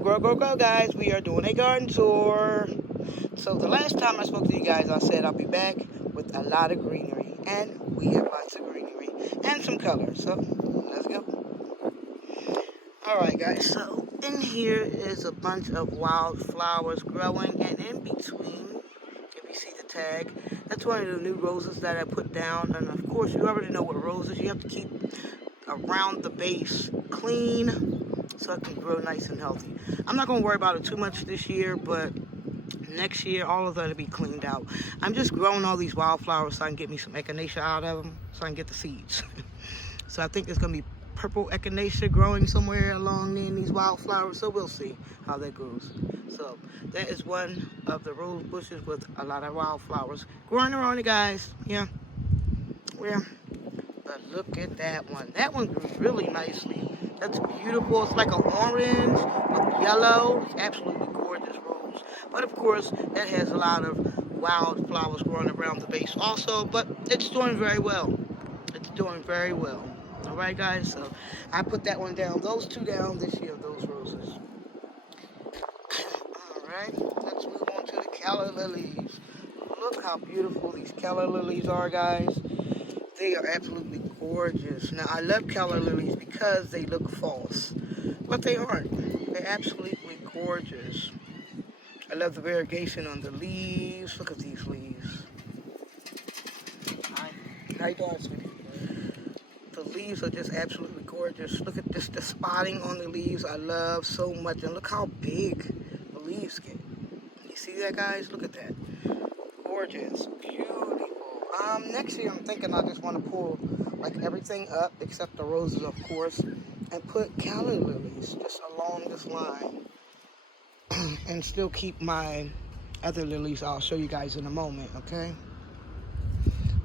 Grow, guys. We are doing a garden tour. So the last time I spoke to you guys, I said I'll be back with a lot of greenery, and we have lots of greenery and some color. So let's go. All right, guys. So in here is a bunch of wildflowers growing, and in between, if you see the tag, that's one of the new roses that I put down. And of course, you already know what roses you have to keep around the base clean so it can grow nice and healthy. I'm not going to worry about it too much this year, but next year all of that will be cleaned out. I'm just growing all these wildflowers so I can get me some echinacea out of them so I can get the seeds. So I think there's going to be purple echinacea growing somewhere along in these wildflowers, so we'll see how that goes. So that is one of the rose bushes with a lot of wildflowers growing around it, guys. Yeah. But look at that one. That one grew really nicely. That's beautiful. It's like an orange with yellow. It's absolutely gorgeous rose. But of course, that has a lot of wildflowers growing around the base also. But it's doing very well. It's doing very well. All right, guys. So I put that one down. Those two down this year, those roses. All right. Let's move on to the calla lilies. Look how beautiful these calla lilies are, guys. They are absolutely gorgeous. Now, I love calla lilies because they look false, but they aren't. They're absolutely gorgeous. I love the variegation on the leaves. Look at these leaves. How you doing, sweetie? The leaves are just absolutely gorgeous. Look at just the spotting on the leaves. I love so much. And look how big the leaves get. You see that, guys? Look at that. Gorgeous. Beautiful. Next year I'm thinking I just want to pull like everything up except the roses, of course, and put calla lilies just along this line and still keep my other lilies. I'll show you guys in a moment, okay?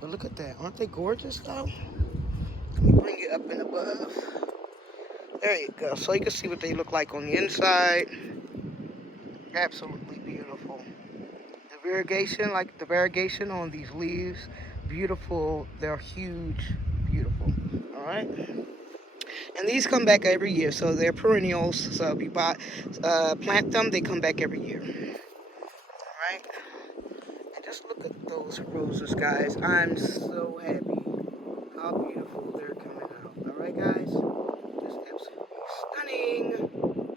But look at that. Aren't they gorgeous, though? Let me bring it up and above. There you go. So you can see what they look like on the inside. Absolutely beautiful. The variegation on these leaves, beautiful. They're huge, beautiful. All right. And these come back every year, so they're perennials. So if you plant them, they come back every year. All right. And just look at those roses, guys. I'm so happy how beautiful they're coming out. All right, guys. Just absolutely stunning.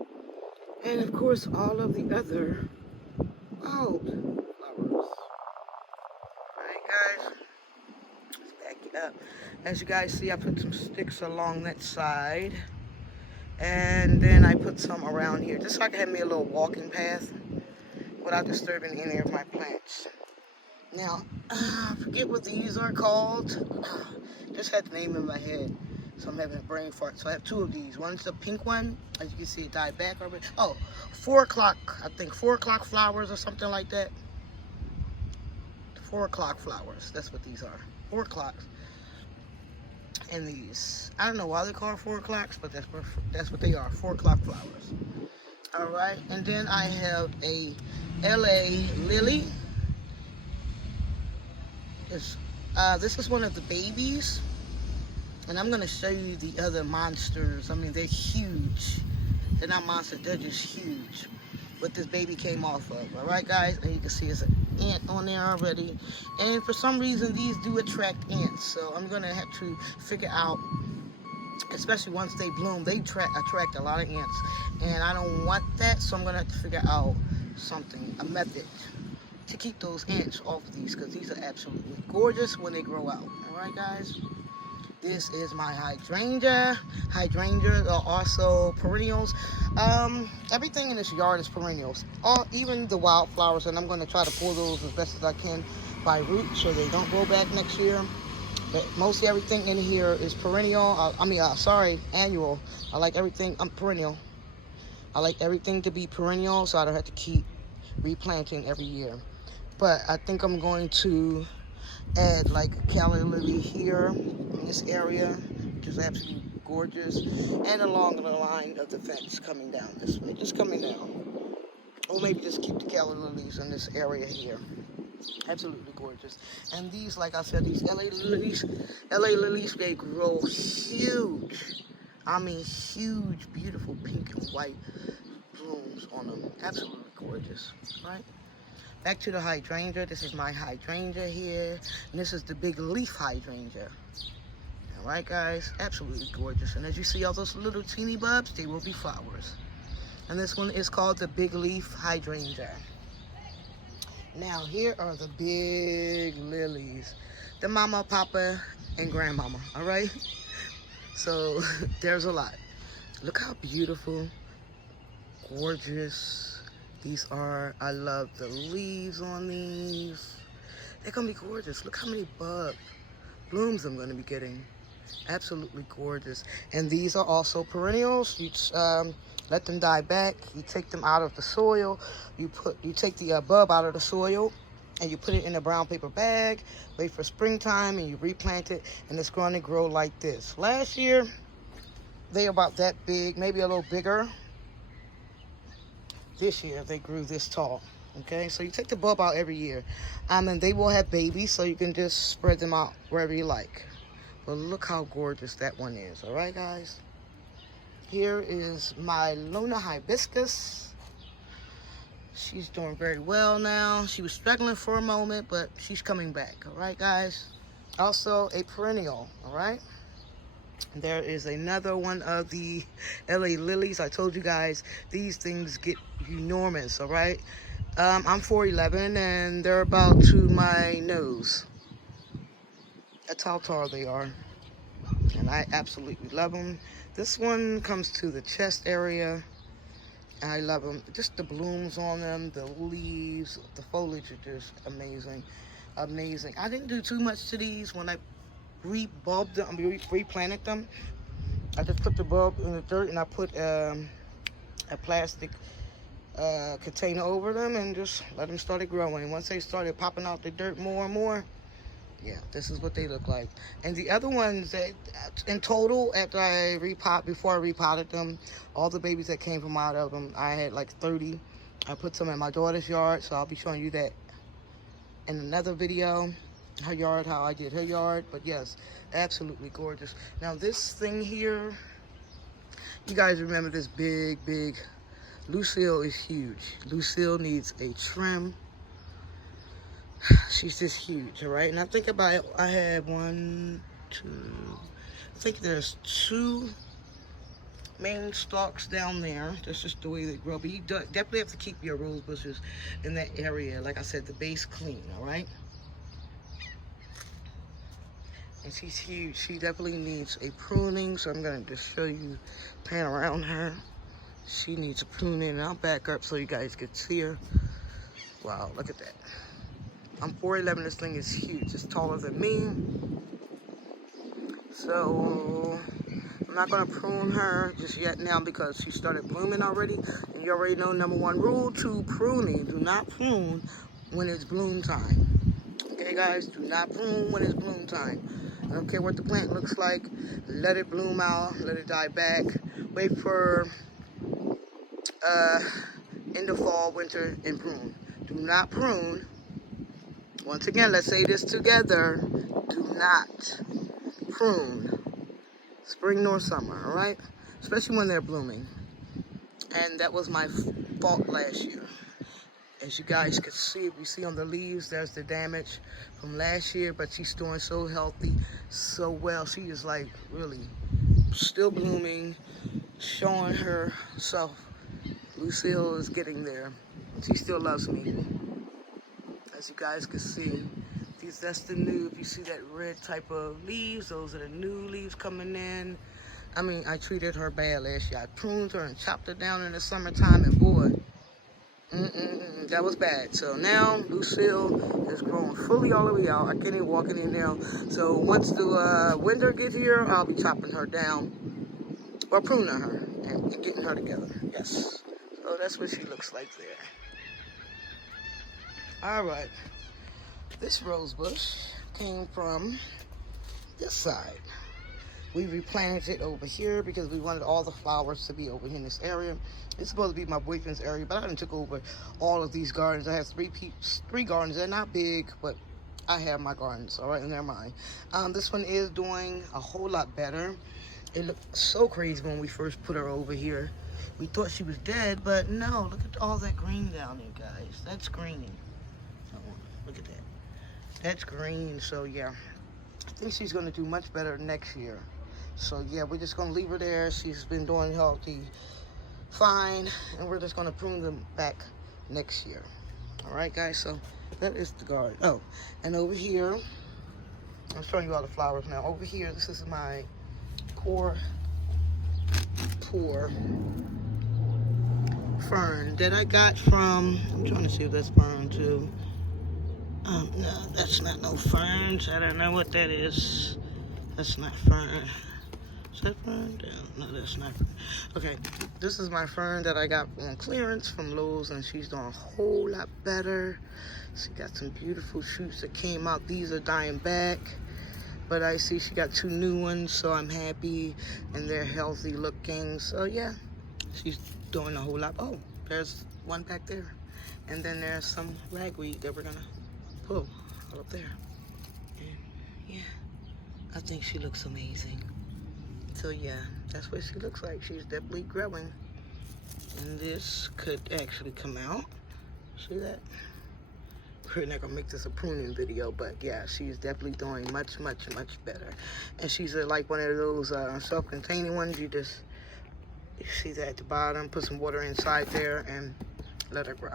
And of course, all of the other wildflowers. Alright, guys, let's back it up. As you guys see, I put some sticks along that side, and then I put some around here, just so I can have me a little walking path without disturbing any of my plants. Now, I forget what these are called. Just had the name in my head, so I'm having a brain fart. So I have two of these. One's the pink one, as you can see, it died back already. Oh, 4 o'clock, I think 4 o'clock flowers or something like that. 4 o'clock flowers, that's what these are. 4 o'clocks. And these, I don't know why they call it 4 o'clocks, but that's what they are, 4 o'clock flowers. All right, and then I have a LA lily. This is one of the babies, and I'm gonna show you the other monsters. I mean, they're huge. They're not monsters, they're just huge. What this baby came off of. All right, guys, and you can see there's an ant on there already. And for some reason, these do attract ants. So I'm gonna have to figure out, especially once they bloom, they attract a lot of ants. And I don't want that, so I'm gonna have to figure out something, a method to keep those ants off of these, because these are absolutely gorgeous when they grow out. All right, guys. This is my hydrangea. Hydrangeas are also perennials. Everything in this yard is perennials. Even the wildflowers, and I'm going to try to pull those as best as I can by root so they don't grow back next year. But mostly everything in here is perennial. Annual. I like everything perennial. I like everything to be perennial, so I don't have to keep replanting every year. But I think I'm going to add like a calla lily here in this area, which is absolutely gorgeous, and along the line of the fence coming down this way, just coming down. Or maybe just keep the calla lilies in this area here. Absolutely gorgeous. And these, like I said, these LA lilies, they grow huge. I mean, huge, beautiful pink and white blooms on them. Absolutely gorgeous, right? Back to the hydrangea. This is my hydrangea here, and this is the big leaf hydrangea. All right, guys, absolutely gorgeous. And as you see all those little teeny bulbs, they will be flowers. And this one is called the big leaf hydrangea. Now, here are the big lilies. The mama, papa, and grandmama, all right? So, there's a lot. Look how beautiful, gorgeous these are. I love the leaves on these. They're gonna be gorgeous. Look how many blooms I'm gonna be getting. Absolutely gorgeous. And these are also perennials. You let them die back. You take them out of the soil. You take the bulb out of the soil, and you put it in a brown paper bag. Wait for springtime, and you replant it, and it's going to grow like this. Last year, they were about that big, maybe a little bigger. This year, they grew this tall. Okay, so you take the bulb out every year, and they will have babies, so you can just spread them out wherever you like. But look how gorgeous that one is. All right, guys. Here is my Luna hibiscus. She's doing very well now. She was struggling for a moment, but she's coming back. All right, guys. Also a perennial. All right. There is another one of the LA lilies. I told you guys these things get enormous. All right. I'm 4'11", and they're about to my nose. That's how tall they are, and I absolutely love them. This one comes to the chest area. I love them. Just the blooms on them, the leaves, the foliage are just amazing, amazing. I didn't do too much to these when I replanted them. I just put the bulb in the dirt, and I put a plastic container over them, and just let them start growing. Once they started popping out the dirt more and more, yeah, this is what they look like. And the other ones that in total, after before I repotted them, all the babies that came from out of them, I had like 30. I put some in my daughter's yard, so I'll be showing you that in another video. Her yard, how I did her yard. But yes, absolutely gorgeous. Now this thing here, you guys remember this big Lucille is huge. Lucille needs a trim. She's just huge, all right? And I think about it, I have I think there's 2 main stalks down there. That's just the way they grow. But you definitely have to keep your rose bushes in that area. Like I said, the base clean, all right? And she's huge. She definitely needs a pruning. So I'm going to just show you, pan around her. She needs a pruning. And I'll back up so you guys can see her. Wow, look at that. I'm 4'11". This thing is huge. It's taller than me. So I'm not going to prune her just yet now because she started blooming already. And you already know number 1 rule to pruning. Do not prune when it's bloom time. Okay, guys? Do not prune when it's bloom time. I don't care what the plant looks like. Let it bloom out. Let it die back. Wait for end of fall, winter, and prune. Do not prune. Once again, let's say this together. Do not prune spring nor summer, all right? Especially when they're blooming. And that was my fault last year. As you guys can see, if you see on the leaves, there's the damage from last year, but she's doing so healthy, so well. She is like really still blooming, showing herself. Lucille is getting there. She still loves me. As you guys can see, that's the new, if you see that red type of leaves, those are the new leaves coming in. I mean, I treated her bad last year. I pruned her and chopped her down in the summertime, and boy, that was bad. So now Lucille is growing fully all the way out. I can't even walk in now. So once the winter gets here, I'll be chopping her down or pruning her and getting her together. Yes. So that's what she looks like there. All right, this rose bush came from this side. We replanted it over here because we wanted all the flowers to be over here in this area. It's supposed to be my boyfriend's area, but I done took over all of these gardens. I have three gardens. They're not big, but I have my gardens, all right, and they're mine. This one is doing a whole lot better. It looked so crazy when we first put her over here. We thought she was dead, but no. Look at all that green down there, guys. That's green. Oh, look at that. That's green. So yeah, I think she's gonna do much better next year. So yeah, we're just gonna leave her there. She's been doing healthy, fine, and we're just gonna prune them back next year. All right, guys. So that is the garden. Oh, and over here, I'm showing you all the flowers now. Over here, this is my poor fern that I got from, I'm trying to see if that's fern too. No, that's not no ferns. I don't know what that is. That's not fern. Is that fern? No, that's not fern. Okay, this is my fern that I got on clearance from Lowe's, and she's doing a whole lot better. She got some beautiful shoots that came out. These are dying back, but I see she got 2 new ones, so I'm happy, and they're healthy looking. So yeah, she's doing a whole lot. Oh, there's one back there, and then there's some ragweed that we're gonna pull up there. And yeah, I think she looks amazing. So yeah, that's what she looks like. She's definitely growing, and this could actually come out. See that? We're not gonna make this a pruning video, but yeah, she's definitely doing much better. And she's like one of those self-containing ones. You see that at the bottom, put some water inside there and let her grow.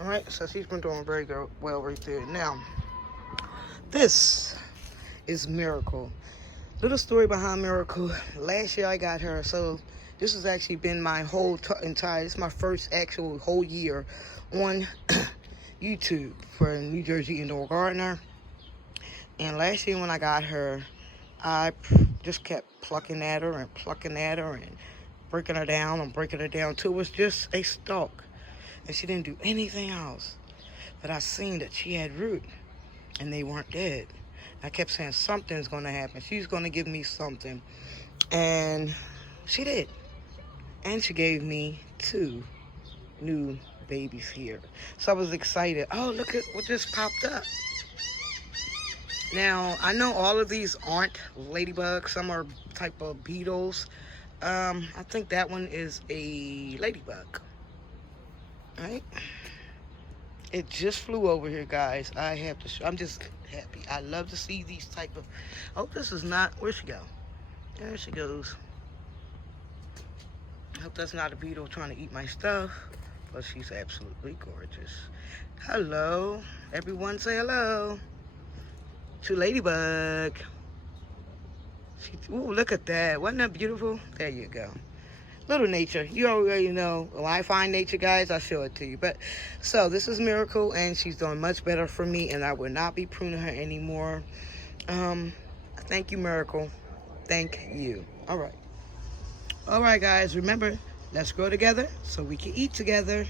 All right, so she's been doing very well right there. Now, this is Miracle. Little story behind Miracle. Last year I got her, so this has actually been my whole this is my first actual whole year on YouTube for New Jersey Indoor Gardener. And last year when I got her, I just kept plucking at her and breaking her down and breaking her down till it was just a stalk. And she didn't do anything else. But I seen that she had root and they weren't dead. I kept saying something's gonna happen. She's gonna give me something. And she did. And she gave me 2 new babies here. So I was excited. Oh, look at what just popped up. Now, I know all of these aren't ladybugs. Some are type of beetles. I think that one is a ladybug. Right? It just flew over here, guys. I have to show. I'm just happy. I love to see these type of. Oh, this is not. Where'd she go? There she goes. I hope that's not a beetle trying to eat my stuff. But she's absolutely gorgeous. Hello. Everyone say hello to Ladybug. Ooh, look at that. Wasn't that beautiful? There you go. Little nature. You already know. When I find nature, guys, I'll show it to you. But so this is Miracle, and she's doing much better for me, and I will not be pruning her anymore. Thank you, Miracle. Thank you. All right, guys. Remember, let's grow together so we can eat together.